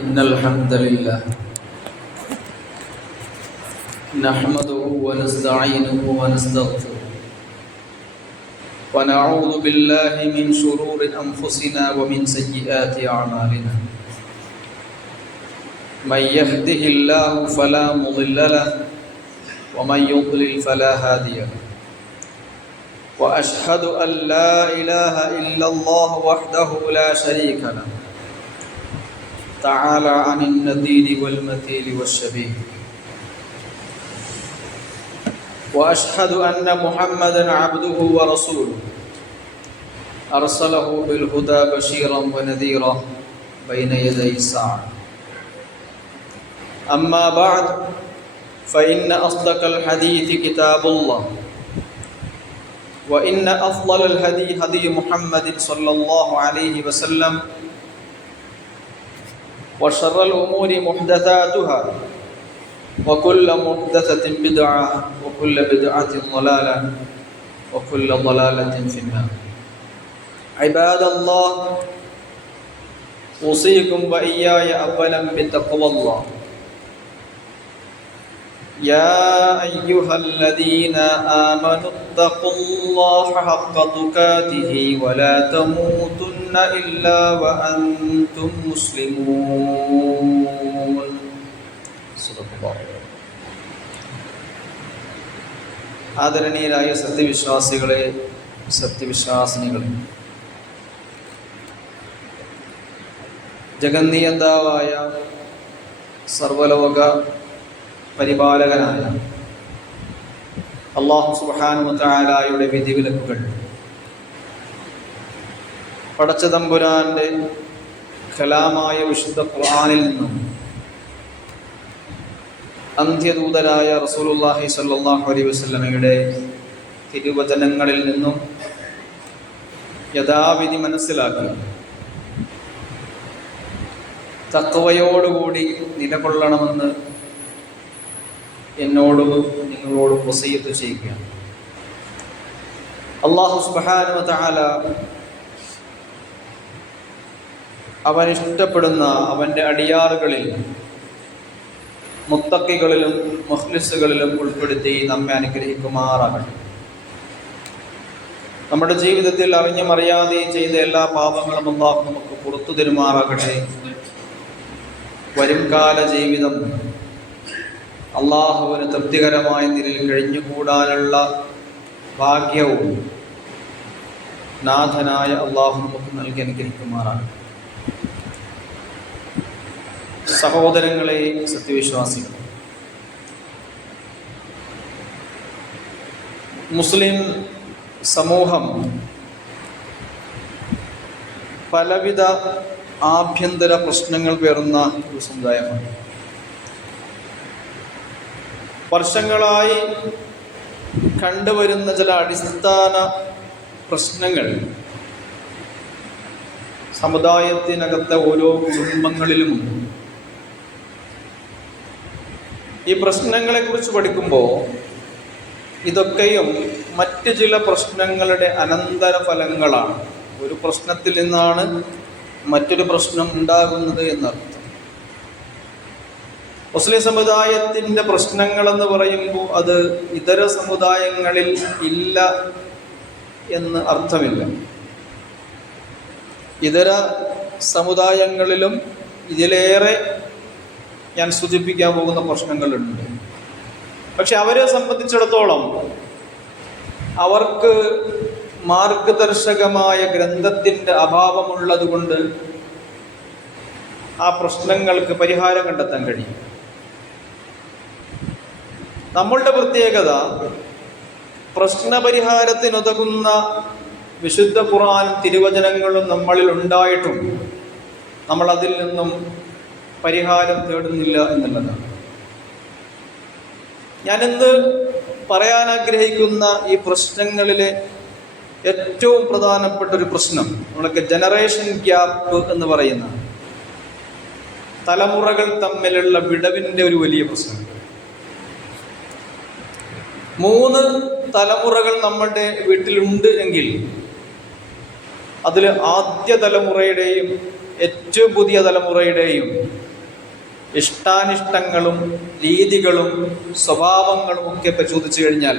إن الحمد لله نحمده ونستعينه ونستغفره ونعوذ بالله من شرور أنفسنا ومن سيئات أعمالنا من يهده الله فلا مضل له ومن يضلل فلا هادي له وأشهد أن لا إله إلا الله وحده لا شريك له تعالى عن النذير والمثيل والشبيه وأشهد أن محمدًا عبده ورسوله أرسله بالهدى بشيرًا ونذيرًا بين يدي الساعة أما بعد فإن أصدق الحديث كتاب الله وإن أفضل الهدي هدي محمد صلى الله عليه وسلم وشر الأمور محدثاتها وكل محدثة بدعة وكل بدعة ضلالة وكل ضلالة في النار عباد الله أوصيكم وإياي أولا بتقوى الله يا أيها الذين آمنوا اتقوا الله حق تقاته ولا تموتن إلا وأنتم مسلمون صدق الله. ആദരണീയരായ സത്യവിശ്വാസികളെ, സത്യവിശ്വാസിനികളെ, ജഗന്നിയന്താവായ സർവലോക പരിപാലകനായ അല്ലാഹു സുബ്ഹാനഹു വ തആലയുടെ വിധിവിലക്കുകൾ പടച്ച തമ്പുരാന്റെ കലാമായ വിശുദ്ധ ഖുർആനിൽ നിന്നും അന്ത്യദൂതരായ റസൂലുള്ളാഹി സ്വല്ലല്ലാഹു അലൈഹി വസല്ലമയുടെ തിരുവചനങ്ങളിൽ നിന്നും യഥാവിധി മനസ്സിലാക്കി തഖ്വയോടുകൂടി നിലകൊള്ളണമെന്ന് എന്നോടും നിങ്ങളോടും വസിയത്ത് ചെയ്യുകയാണ്. അല്ലാഹു സുബ്ഹാനഹു വ തആല അവൻ ഇഷ്ടപ്പെടുന്ന അവൻ്റെ അടിയാറുകളിൽ മുത്തഖികളിലും മുഖ്ലിസുകളിലും ഉൾപ്പെടുത്തി നമ്മെ അനുഗ്രഹിക്കുമാറാകട്ടെ. നമ്മുടെ ജീവിതത്തിൽ അറിഞ്ഞും അറിയാതെയും ചെയ്ത എല്ലാ പാപങ്ങളും അല്ലാഹു നമുക്ക് പുറത്തു തരുമാറാകട്ടെ. വരും കാല ജീവിതം അള്ളാഹുവിന് തൃപ്തികരമായ നിലയിൽ കഴിഞ്ഞുകൂടാനുള്ള ഭാഗ്യവും നാഥനായ അള്ളാഹു നമുക്ക് നൽകി അനുഗ്രഹിക്കുമാറാണ്. സഹോദരങ്ങളെ, സത്യവിശ്വാസികൾ, മുസ്ലിം സമൂഹം പലവിധ ആഭ്യന്തര പ്രശ്നങ്ങൾ പേറുന്ന ഒരു സമുദായമാണ്. വർഷങ്ങളായി കണ്ടുവരുന്ന ചില അടിസ്ഥാന പ്രശ്നങ്ങൾ സമുദായത്തിനകത്തെ ഓരോ കുടുംബങ്ങളിലുമുണ്ട്. ഈ പ്രശ്നങ്ങളെക്കുറിച്ച് പഠിക്കുമ്പോൾ ഇതൊക്കെയും മറ്റ് ചില പ്രശ്നങ്ങളുടെ അനന്തരഫലങ്ങളാണ്. ഒരു പ്രശ്നത്തിൽ നിന്നാണ് മറ്റൊരു പ്രശ്നം ഉണ്ടാകുന്നത് എന്നർത്ഥം. മുസ്ലിം സമുദായത്തിൻ്റെ പ്രശ്നങ്ങളെന്ന് പറയുമ്പോൾ അത് ഇതര സമുദായങ്ങളിൽ ഇല്ല എന്ന് അർത്ഥമില്ല. ഇതര സമുദായങ്ങളിലും ഇതിലേറെ ഞാൻ സൂചിപ്പിക്കാൻ പോകുന്ന പ്രശ്നങ്ങളുണ്ട്. പക്ഷെ അവരെ സംബന്ധിച്ചിടത്തോളം അവർക്ക് മാർഗദർശകമായ ഗ്രന്ഥത്തിൻ്റെ അഭാവമുള്ളത് കൊണ്ട് ആ പ്രശ്നങ്ങൾക്ക് പരിഹാരം കണ്ടെത്താൻ കഴിയും. നമ്മളുടെ പ്രത്യേകത പ്രശ്നപരിഹാരത്തിനുതകുന്ന വിശുദ്ധ ഖുർആനും തിരുവചനങ്ങളും നമ്മളിൽ ഉണ്ടായിട്ടും നമ്മൾ അതിൽ നിന്നും പരിഹാരം തേടുന്നില്ല എന്നുള്ളതാണ്. ഞാനിന്ന് പറയാൻ ആഗ്രഹിക്കുന്ന ഈ പ്രശ്നങ്ങളിലെ ഏറ്റവും പ്രധാനപ്പെട്ട ഒരു പ്രശ്നം നമ്മളൊക്കെ ജനറേഷൻ ഗ്യാപ്പ് എന്ന് പറയുന്ന തലമുറകൾ തമ്മിലുള്ള വിടവിൻ്റെ ഒരു വലിയ പ്രശ്നം. 3 തലമുറകൾ നമ്മുടെ വീട്ടിലുണ്ട് എങ്കിൽ അതിൽ ആദ്യ തലമുറയുടെയും ഏറ്റവും പുതിയ തലമുറയുടെയും ഇഷ്ടാനിഷ്ടങ്ങളും രീതികളും സ്വഭാവങ്ങളും ഒക്കെ പരിശോധിച്ചു കഴിഞ്ഞാൽ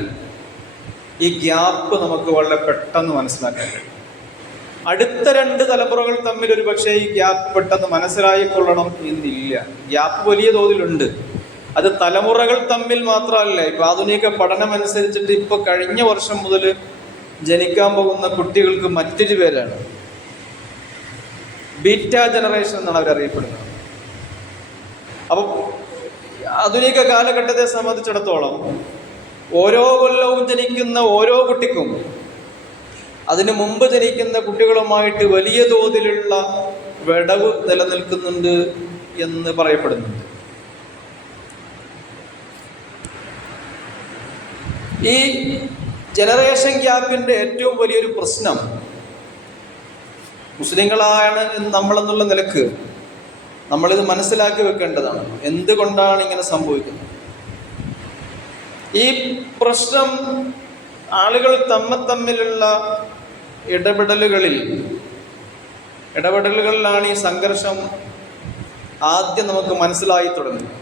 ഈ ഗ്യാപ്പ് നമുക്ക് വളരെ പെട്ടെന്ന് മനസ്സിലാക്കാൻ കഴിയും. അടുത്ത 2 തലമുറകൾ തമ്മിൽ ഒരു പക്ഷേ ഈ ഗ്യാപ്പ് പെട്ടെന്ന് മനസ്സിലായിക്കൊള്ളണം എന്നില്ല. ഗ്യാപ്പ് വലിയ തോതിലുണ്ട്. അത് തലമുറകൾ തമ്മിൽ മാത്രമല്ല. ഇപ്പൊ ആധുനിക പഠനം അനുസരിച്ചിട്ട് ഇപ്പൊ കഴിഞ്ഞ വർഷം മുതൽ ജനിക്കാൻ പോകുന്ന കുട്ടികൾക്ക് മറ്റൊരു പേരാണ് ബീറ്റ ജനറേഷൻ എന്നാണ് അവരറിയപ്പെടുന്നത്. അപ്പം ആധുനിക കാലഘട്ടത്തെ സംബന്ധിച്ചിടത്തോളം ഓരോ കൊല്ലവും ജനിക്കുന്ന ഓരോ കുട്ടിക്കും അതിനു മുമ്പ് ജനിക്കുന്ന കുട്ടികളുമായിട്ട് വലിയ തോതിലുള്ള വിടവ് നിലനിൽക്കുന്നുണ്ട് എന്ന് പറയപ്പെടുന്നുണ്ട്. ഈ ജനറേഷൻ ഗ്യാപ്പിന്റെ ഏറ്റവും വലിയൊരു പ്രശ്നം മുസ്ലിങ്ങളാണ് നമ്മളെന്നുള്ള നിലക്ക് നമ്മളിത് മനസ്സിലാക്കി വെക്കേണ്ടതാണ്. എന്തുകൊണ്ടാണ് ഇങ്ങനെ സംഭവിക്കുന്നത്? ഈ പ്രശ്നം ആളുകൾ തമ്മിലുള്ള ഇടപെടലുകളിലാണ് ഈ സംഘർഷം ആദ്യം നമുക്ക് മനസ്സിലായി തുടങ്ങുന്നത്.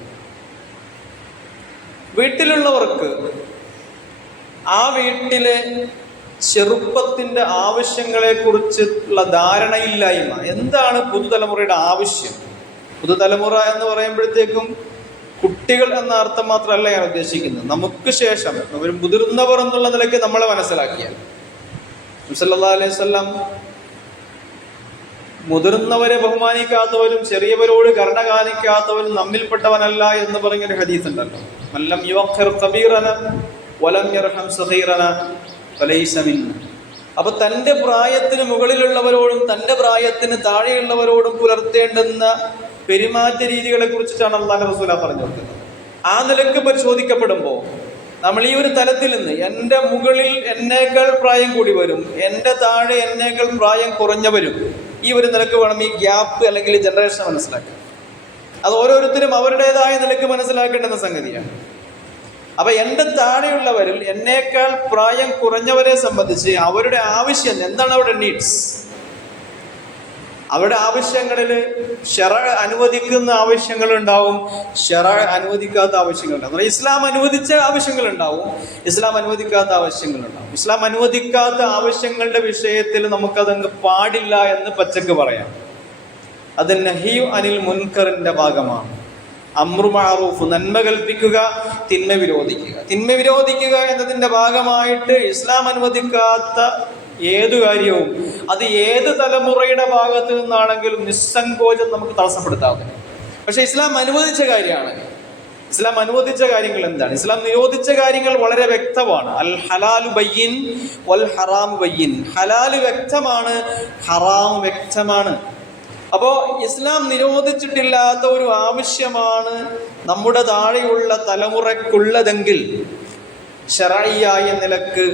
വീട്ടിലുള്ളവർക്ക് ആ വീട്ടിലെ ചെറുപ്പത്തിന്റെ ആവശ്യങ്ങളെ കുറിച്ചുള്ള ധാരണയില്ലായ്മ. എന്താണ് പുതുതലമുറയുടെ ആവശ്യം? പുതുതലമുറ എന്ന് പറയുമ്പോഴത്തേക്കും കുട്ടികൾ എന്ന അർത്ഥം മാത്രമല്ല ഞാൻ ഉദ്ദേശിക്കുന്നത്. നമുക്ക് ശേഷം അവർ മുതിർന്നവർ എന്നുള്ള നിലയ്ക്ക് നമ്മളെ മനസ്സിലാക്കിയാൽ സല്ലല്ലാഹു അലൈഹി വസല്ലം മുതിർന്നവരെ ബഹുമാനിക്കാത്തവരും ചെറിയവരോട് കരുണ കാണിക്കാത്തവരും നമ്മിൽപ്പെട്ടവനല്ല എന്ന് പറഞ്ഞൊരു ഹദീസ് ഉണ്ടല്ലോ. മല്ലം യുവഖിർ കബീറന വലം യർഹം സഗീറന ഫലൈസ മിന്ന. അപ്പൊ തന്റെ പ്രായത്തിന് മുകളിലുള്ളവരോടും തന്റെ പ്രായത്തിന് താഴെയുള്ളവരോടും പുലർത്തേണ്ടുന്ന പെരുമാറ്റ രീതികളെ കുറിച്ചിട്ടാണ് അല്ലാഹുവിന്റെ റസൂൽ പറഞ്ഞു കൊടുക്കുന്നത്. ആ നിലക്ക് പരിശോധിക്കപ്പെടുമ്പോൾ നമ്മൾ ഈ ഒരു തലത്തിൽ നിന്ന് എൻ്റെ മുകളിൽ എന്നേക്കാൾ പ്രായം കൂടി വരും, എൻ്റെ താഴെ എന്നേക്കാൾ പ്രായം കുറഞ്ഞവരും, ഈ ഒരു നിലക്ക് വേണം ഈ ഗ്യാപ്പ് അല്ലെങ്കിൽ ജനറേഷൻ മനസ്സിലാക്കാൻ. അത് ഓരോരുത്തരും അവരുടേതായ നിലക്ക് മനസ്സിലാക്കേണ്ടുന്ന സംഗതിയാണ്. അപ്പൊ എൻ്റെ താഴെയുള്ളവരിൽ എന്നേക്കാൾ പ്രായം കുറഞ്ഞവരെ സംബന്ധിച്ച് അവരുടെ ആവശ്യം എന്താണ്, അവരുടെ നീഡ്സ്, അവരുടെ ആവശ്യങ്ങളിൽ ശറഅ് അനുവദിക്കുന്ന ആവശ്യങ്ങളുണ്ടാവും, ശറഅ് അനുവദിക്കാത്ത ആവശ്യങ്ങളുണ്ടാവും. ഇസ്ലാം അനുവദിച്ച ആവശ്യങ്ങളുണ്ടാവും, ഇസ്ലാം അനുവദിക്കാത്ത ആവശ്യങ്ങളുണ്ടാവും. ഇസ്ലാം അനുവദിക്കാത്ത ആവശ്യങ്ങളുടെ വിഷയത്തിൽ നമുക്കതങ്ങ് പാടില്ല എന്ന് പച്ചക്ക് പറയാം. അത് നഹിയു അനിൽ മുൻകറിന്റെ ഭാഗമാണ്. അമ്രു മഅറൂഫ്, നന്മ കൽപ്പിക്കുക, തിന്മ വിരോധിക്കുക. തിന്മ വിരോധിക്കുക എന്നതിന്റെ ഭാഗമായിട്ട് ഇസ്ലാം അനുവദിക്കാത്ത ഏതു കാര്യവും അത് ഏത് തലമുറയുടെ ഭാഗത്ത് നിന്നാണെങ്കിലും നിസ്സങ്കോചം നമുക്ക് തടസ്സപ്പെടുത്താവുന്നത്. പക്ഷെ ഇസ്ലാം അനുവദിച്ച കാര്യമാണ്. ഇസ്ലാം അനുവദിച്ച കാര്യങ്ങൾ എന്താണ്? ഇസ്ലാം നിരോധിച്ച കാര്യങ്ങൾ വളരെ വ്യക്തമാണ്. അൽ ഹലാലു ബയ്യിൻ വൽ ഹറാമു ബയ്യിൻ. ഹലാല് വ്യക്തമാണ്, ഹറാം വ്യക്തമാണ്. അപ്പോ ഇസ്ലാം നിരോധിച്ചിട്ടില്ലാത്ത ഒരു ആവശ്യമാണ് നമ്മുടെ താഴെയുള്ള തലമുറയ്ക്കുള്ളതെങ്കിൽ ശറഈയായ നിലക്ക്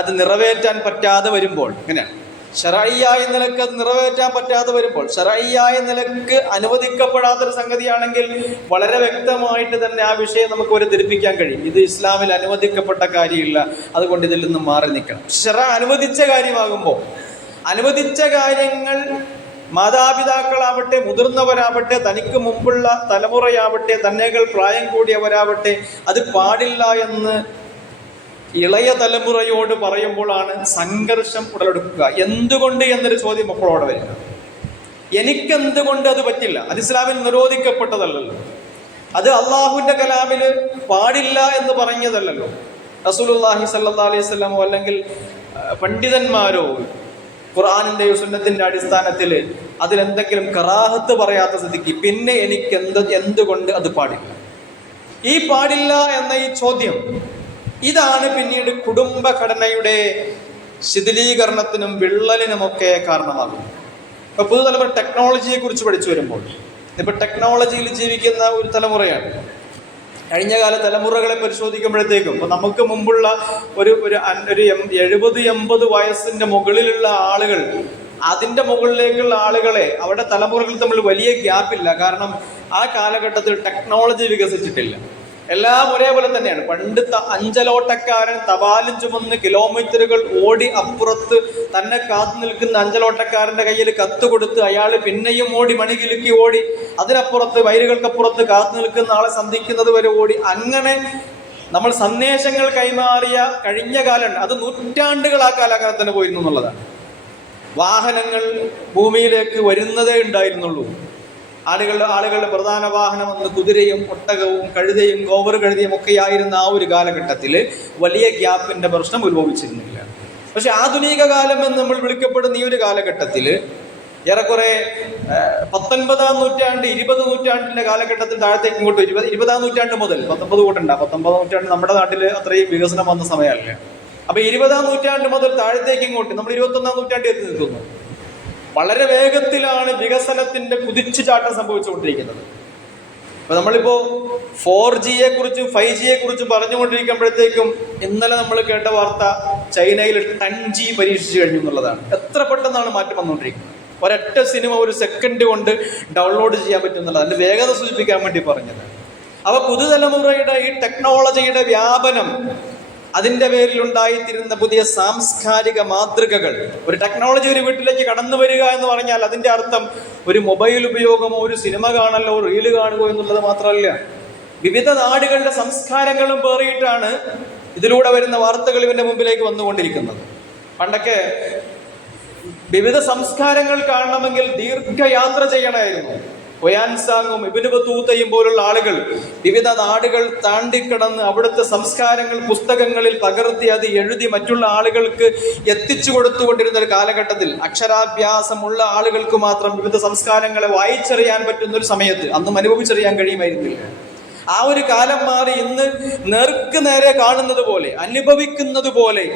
അത് നിറവേറ്റാൻ പറ്റാതെ വരുമ്പോൾ, എങ്ങനെയാണ് ശറഈയായ നിലക്ക് അത് നിറവേറ്റാൻ പറ്റാതെ വരുമ്പോൾ, ശറഈയായ നിലക്ക് അനുവദിക്കപ്പെടാത്തൊരു സംഗതിയാണെങ്കിൽ വളരെ വ്യക്തമായിട്ട് തന്നെ ആ വിഷയം നമുക്ക് ഒരു ധരിപ്പിക്കാൻ കഴിയും. ഇത് ഇസ്ലാമിൽ അനുവദിക്കപ്പെട്ട കാര്യമില്ല, അതുകൊണ്ട് ഇതിൽ നിന്നും മാറി നിൽക്കണം. അനുവദിച്ച കാര്യമാകുമ്പോൾ, അനുവദിച്ച കാര്യങ്ങൾ മാതാപിതാക്കളാവട്ടെ, മുതിർന്നവരാവട്ടെ, തനിക്ക് മുമ്പുള്ള തലമുറയാവട്ടെ, തന്നേക്കാൾ പ്രായം കൂടിയവരാവട്ടെ, അത് പാടില്ല എന്ന് ഇളയ തലമുറയോട് പറയുമ്പോഴാണ് സംഘർഷം ഉടലെടുക്കുക. എന്തുകൊണ്ട് എന്നൊരു ചോദ്യം അപ്പോഴോടെ വരിക. എനിക്കെന്തുകൊണ്ട് അത് പറ്റില്ല? അത് ഇസ്ലാമിൽ നിരോധിക്കപ്പെട്ടതല്ലല്ലോ, അത് അള്ളാഹുവിന്റെ കലാമിൽ പാടില്ല എന്ന് പറഞ്ഞതല്ലല്ലോ. റസൂലുള്ളാഹി സ്വല്ലല്ലാഹു അലൈഹി വസല്ലമോ അല്ലെങ്കിൽ പണ്ഡിതന്മാരോ ഖുർആനിന്റെയോ സുന്നത്തിന്റെ അടിസ്ഥാനത്തിൽ അതിലെന്തെങ്കിലും കറാഹത്ത് പറയാത്ത സ്ഥിതിക്ക് പിന്നെ എനിക്ക് എന്തുകൊണ്ട് അത് പാടില്ല? ഈ പാടില്ല എന്ന ഈ ചോദ്യം, ഇതാണ് പിന്നീട് കുടുംബഘടനയുടെ ശിഥിലീകരണത്തിനും വിള്ളലിനുമൊക്കെ കാരണമാകും. ഇപ്പൊ പുതുതലമുറ ടെക്നോളജിയെ കുറിച്ച് പഠിച്ചു വരുമ്പോൾ, ഇപ്പൊ ടെക്നോളജിയിൽ ജീവിക്കുന്ന ഒരു തലമുറയാണ്. കഴിഞ്ഞ കാല തലമുറകളെ പരിശോധിക്കുമ്പോഴത്തേക്കും ഇപ്പൊ നമുക്ക് മുമ്പുള്ള ഒരു 70-80 വയസ്സിന്റെ മുകളിലുള്ള ആളുകൾ, അതിന്റെ മുകളിലേക്കുള്ള ആളുകളെ, അവരുടെ തലമുറകൾ തമ്മിൽ വലിയ ഗ്യാപ്പില്ല. കാരണം ആ കാലഘട്ടത്തിൽ ടെക്നോളജി വികസിച്ചിട്ടില്ല. എല്ലാം ഒരേപോലെ തന്നെയാണ്. പണ്ട് അഞ്ചലോട്ടക്കാരൻ തപാലും ചുമന്ന് കിലോമീറ്ററുകൾ ഓടി അപ്പുറത്ത് തന്നെ കാത്തു നിൽക്കുന്ന അഞ്ചലോട്ടക്കാരന്റെ കയ്യിൽ കത്ത് കൊടുത്ത് അയാൾ പിന്നെയും ഓടി മണികിലുക്കി ഓടി അതിനപ്പുറത്ത് വയലുകൾക്കപ്പുറത്ത് കാത്തു നിൽക്കുന്ന ആളെ സന്ധിക്കുന്നത് വരെ ഓടി, അങ്ങനെ നമ്മൾ സന്ദേശങ്ങൾ കൈമാറിയ കഴിഞ്ഞ കാലം, അത് നൂറ്റാണ്ടുകൾ ആ കാലഘട്ടത്തിന് പോയിരുന്നു എന്നുള്ളതാണ്. വാഹനങ്ങൾ ഭൂമിയിലേക്ക് വരുന്നതേ ഉണ്ടായിരുന്നുള്ളൂ. ആളുകളുടെ പ്രധാന വാഹനം എന്ന് കുതിരയും ഒട്ടകവും കഴുതയും ഗോവർ കഴുതയും ഒക്കെയായിരുന്ന ആ ഒരു കാലഘട്ടത്തിൽ വലിയ ഗ്യാപ്പിന്റെ പ്രശ്നം ഉത്ഭവിച്ചിരുന്നില്ല. പക്ഷെ ആധുനിക കാലം എന്ന് നമ്മൾ വിളിക്കപ്പെടുന്ന ഈ ഒരു കാലഘട്ടത്തിൽ ഏറെക്കുറെ 19-ാം നൂറ്റാണ്ട് 20 നൂറ്റാണ്ടിന്റെ കാലഘട്ടത്തിൽ താഴത്തേക്ക് ഇങ്ങോട്ട് 20-ാം നൂറ്റാണ്ട് മുതൽ 19 കൂട്ടണ്ട, 19-ാം നൂറ്റാണ്ട് നമ്മുടെ നാട്ടിൽ അത്രയും വികസനം വന്ന സമയമല്ല. അപ്പൊ 20-ാം നൂറ്റാണ്ട് മുതൽ താഴത്തേക്ക് ഇങ്ങോട്ട് നമ്മൾ 21-ാം നൂറ്റാണ്ടിൽ എത്തി നിൽക്കുന്നു. വളരെ വേഗത്തിലാണ് വികസനത്തിന്റെ കുതിച്ചുചാട്ടം സംഭവിച്ചുകൊണ്ടിരിക്കുന്നത്. അപ്പൊ നമ്മളിപ്പോ 4Gയെ കുറിച്ചും 5Gയെ കുറിച്ചും പറഞ്ഞുകൊണ്ടിരിക്കുമ്പോഴത്തേക്കും ഇന്നലെ നമ്മൾ കേട്ട വാർത്ത ചൈനയിൽ 10G പരീക്ഷിച്ചു കഴിഞ്ഞു എന്നുള്ളതാണ്. എത്ര പെട്ടെന്നാണ് മാറ്റം വന്നുകൊണ്ടിരിക്കുന്നത്. ഒരൊറ്റ സിനിമ ഒരു സെക്കൻഡ് കൊണ്ട് ഡൗൺലോഡ് ചെയ്യാൻ പറ്റും എന്നുള്ളത് അതിന്റെ വേഗത സൂചിപ്പിക്കാൻ വേണ്ടി പറഞ്ഞത്. അപ്പൊ പുതുതലമുറയുടെ ഈ ടെക്നോളജിയുടെ വ്യാപനം, അതിന്റെ പേരിൽ ഉണ്ടായിത്തീരുന്ന പുതിയ സാംസ്കാരിക മാതൃകകൾ, ഒരു ടെക്നോളജി ഒരു വീട്ടിലേക്ക് കടന്നു വരിക എന്ന് പറഞ്ഞാൽ അതിന്റെ അർത്ഥം ഒരു മൊബൈൽ ഉപയോഗമോ ഒരു സിനിമ കാണലോ റീല് കാണുകയോ എന്നുള്ളത് മാത്രമല്ല. വിവിധ നാടുകളുടെ സംസ്കാരങ്ങളും പേറിയിട്ടാണ് ഇതിലൂടെ വരുന്ന വാർത്തകൾ ഇവന്റെ മുമ്പിലേക്ക് വന്നുകൊണ്ടിരിക്കുന്നത്. പണ്ടൊക്കെ വിവിധ സംസ്കാരങ്ങൾ കാണണമെങ്കിൽ ദീർഘയാത്ര ചെയ്യണമായിരുന്നു. ഒയാൻസാങ്ങും ഇബ്നു ബത്തൂത്തയും പോലുള്ള ആളുകൾ വിവിധ നാടുകൾ താണ്ടിക്കടന്ന് അവിടുത്തെ സംസ്കാരങ്ങൾ പുസ്തകങ്ങളിൽ പകർത്തി അത് എഴുതി മറ്റുള്ള ആളുകൾക്ക് എത്തിച്ചു കൊടുത്തുകൊണ്ടിരുന്ന ഒരു കാലഘട്ടത്തിൽ അക്ഷരാഭ്യാസമുള്ള ആളുകൾക്ക് മാത്രം വിവിധ സംസ്കാരങ്ങളെ വായിച്ചറിയാൻ പറ്റുന്ന ഒരു സമയത്ത് അന്നും അനുഭവിച്ചറിയാൻ കഴിയുമായിരുന്നില്ല. ആ ഒരു കാലം മാറി ഇന്ന് നേർക്ക് നേരെ കാണുന്നത് പോലെ അനുഭവിക്കുന്നത് പോലെ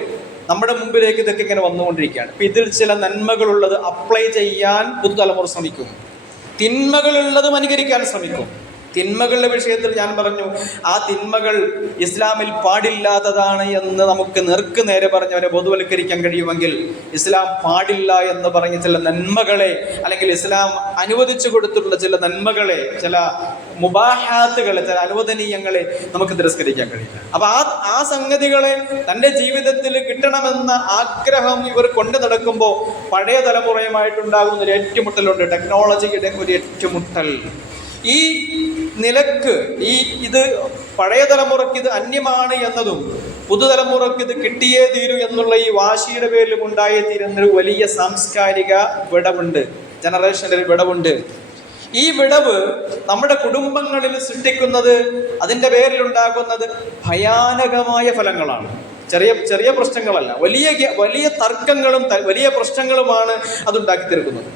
നമ്മുടെ മുമ്പിലേക്ക് ഇതൊക്കെ ഇങ്ങനെ വന്നുകൊണ്ടിരിക്കുകയാണ്. അപ്പൊ ഇതിൽ ചില നന്മകളുള്ളത് അപ്ലൈ ചെയ്യാൻ പുതുതലമുറ ശ്രമിക്കും, തിന്മകളുള്ളതും അനുകരിക്കാൻ ശ്രമിക്കും. തിന്മകളുടെ വിഷയത്തിൽ ഞാൻ പറഞ്ഞു, ആ തിന്മകൾ ഇസ്ലാമിൽ പാടില്ലാത്തതാണ് എന്ന് നമുക്ക് നേർക്ക് നേരെ പറഞ്ഞവരെ ബോധവൽക്കരിക്കാൻ കഴിയുമെങ്കിൽ ഇസ്ലാം പാടില്ല എന്ന് പറഞ്ഞ ചില നന്മകളെ, അല്ലെങ്കിൽ ഇസ്ലാം അനുവദിച്ചു കൊടുത്തിട്ടുള്ള ചില നന്മകളെ, ചില മുബാഹാത്തുകളെ, ചില അനുവദനീയങ്ങളെ നമുക്ക് തിരസ്കരിക്കാൻ കഴിയില്ല. അപ്പൊ ആ സംഗതികളെ തൻ്റെ ജീവിതത്തിൽ കിട്ടണമെന്ന ആഗ്രഹം ഇവർ കൊണ്ടു നടക്കുമ്പോൾ പഴയ തലമുറയുമായിട്ടുണ്ടാകുന്ന ഒരു ഏറ്റുമുട്ടലുണ്ട്, ടെക്നോളജിയുടെ ഒരു ഏറ്റുമുട്ടൽ. ഈ നിലക്ക് ഇത് പഴയ തലമുറയ്ക്ക് ഇത് അന്യമാണ് എന്നതും പുതുതലമുറയ്ക്ക് ഇത് കിട്ടിയേ തീരൂ എന്നുള്ള ഈ വാശിയുടെ പേരിലും ഉണ്ടായിത്തീരുന്നൊരു വലിയ സാംസ്കാരിക വിടവുണ്ട്, ജനറേഷനിൽ വിടവുണ്ട്. ഈ വിടവ് നമ്മുടെ കുടുംബങ്ങളിൽ സൃഷ്ടിക്കുന്നത്, അതിൻ്റെ പേരിലുണ്ടാകുന്നത് ഭയാനകമായ ഫലങ്ങളാണ്. ചെറിയ ചെറിയ പ്രശ്നങ്ങളല്ല, വലിയ തർക്കങ്ങളും വലിയ പ്രശ്നങ്ങളുമാണ് അതുണ്ടാക്കി തീർക്കുന്നത്.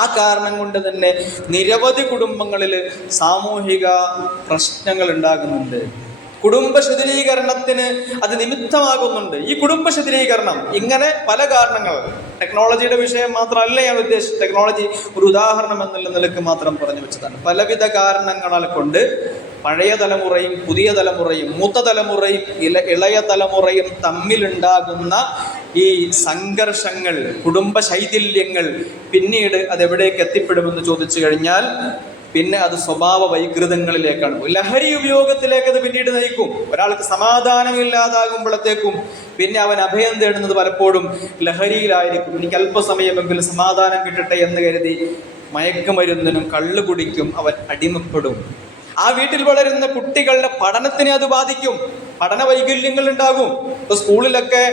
ആ കാരണം കൊണ്ട് തന്നെ നിരവധി കുടുംബങ്ങളിൽ സാമൂഹിക പ്രശ്നങ്ങൾ ഉണ്ടാകുന്നുണ്ട്. കുടുംബ ശിഥിലീകരണത്തിന് അത് നിമിത്തമാകുന്നുണ്ട്. ഈ കുടുംബ ശിഥിലീകരണം ഇങ്ങനെ പല കാരണങ്ങൾ, ടെക്നോളജിയുടെ വിഷയം മാത്രമല്ല ഞാൻ ഉദ്ദേശിച്ചത്, ടെക്നോളജി ഒരു ഉദാഹരണം എന്നുള്ള നിലക്ക് മാത്രം പറഞ്ഞു വെച്ചതാണ്. പലവിധ കാരണങ്ങളാൽ കൊണ്ട് പഴയ തലമുറയും പുതിയ തലമുറയും മൂത്ത തലമുറയും ഇളയ തലമുറയും തമ്മിലുണ്ടാകുന്ന ഈ സംഘർഷങ്ങൾ, കുടുംബ ശൈഥില്യങ്ങൾ പിന്നീട് അതെവിടേക്ക് എത്തിപ്പെടുമെന്ന് ചോദിച്ചു കഴിഞ്ഞാൽ പിന്നെ അത് സ്വഭാവ വൈകൃതങ്ങളിലേക്കാണ്. ലഹരി ഉപയോഗത്തിലേക്ക് അത് പിന്നീട് നയിക്കും. ഒരാൾക്ക് സമാധാനമില്ലാതാകുമ്പോഴത്തേക്കും പിന്നെ അവൻ അഭയം തേടുന്നത് പലപ്പോഴും ലഹരിയിലായിരിക്കും. എനിക്ക് അല്പസമയമെങ്കിലും സമാധാനം കിട്ടട്ടെ എന്ന് കരുതി മയക്കുമരുന്നിനും കള്ളുകുടിക്കും അവൻ അടിമപ്പെടും. ആ വീട്ടിൽ വളരുന്ന കുട്ടികളുടെ പഠനത്തിനെ അത് ബാധിക്കും. പഠന വൈകല്യങ്ങൾ ഉണ്ടാകും. ഇപ്പൊ സ്കൂളിലൊക്കെ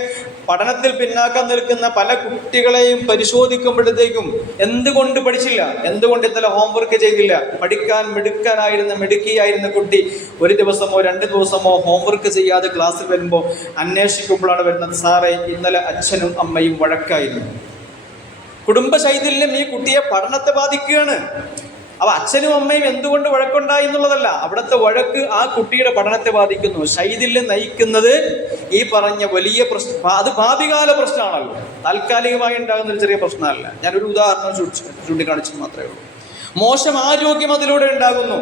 പഠനത്തിൽ പിന്നാക്കം നിൽക്കുന്ന പല കുട്ടികളെയും പരിശോധിക്കുമ്പോഴത്തേക്കും എന്തുകൊണ്ട് പഠിച്ചില്ല, എന്തുകൊണ്ട് ഇന്നലെ ഹോംവർക്ക് ചെയ്തില്ല, പഠിക്കാൻ മിടുക്കിയായിരുന്ന കുട്ടി ഒരു ദിവസമോ 2 ദിവസമോ ഹോംവർക്ക് ചെയ്യാതെ ക്ലാസ്സിൽ വരുമ്പോൾ അന്വേഷിക്കുമ്പോഴാണ് വരുന്നത്, സാറേ ഇന്നലെ അച്ഛനും അമ്മയും വഴക്കായിരുന്നു. കുടുംബ ശൈഥില്യം ഈ കുട്ടിയെ പഠനത്തെ ബാധിക്കുകയാണ്. അപ്പൊ അച്ഛനും അമ്മയും എന്തുകൊണ്ട് വഴക്കുണ്ടായി എന്നുള്ളതല്ല, അവിടുത്തെ വഴക്ക് ആ കുട്ടിയുടെ പഠനത്തെ ബാധിക്കുന്നു. ശൈഥില്യം നയിക്കുന്നത് ഈ പറഞ്ഞ വലിയ പ്രശ്നം, അത് ഭാവികാല പ്രശ്നമാണല്ലോ, താൽക്കാലികമായി ഉണ്ടാകുന്ന ഒരു ചെറിയ പ്രശ്നമല്ല. ഞാനൊരു ഉദാഹരണം ചൂണ്ടിക്കാണിച്ചു മാത്രമേ ഉള്ളൂ. മോശം ആരോഗ്യം അതിലൂടെ ഉണ്ടാകുന്നു.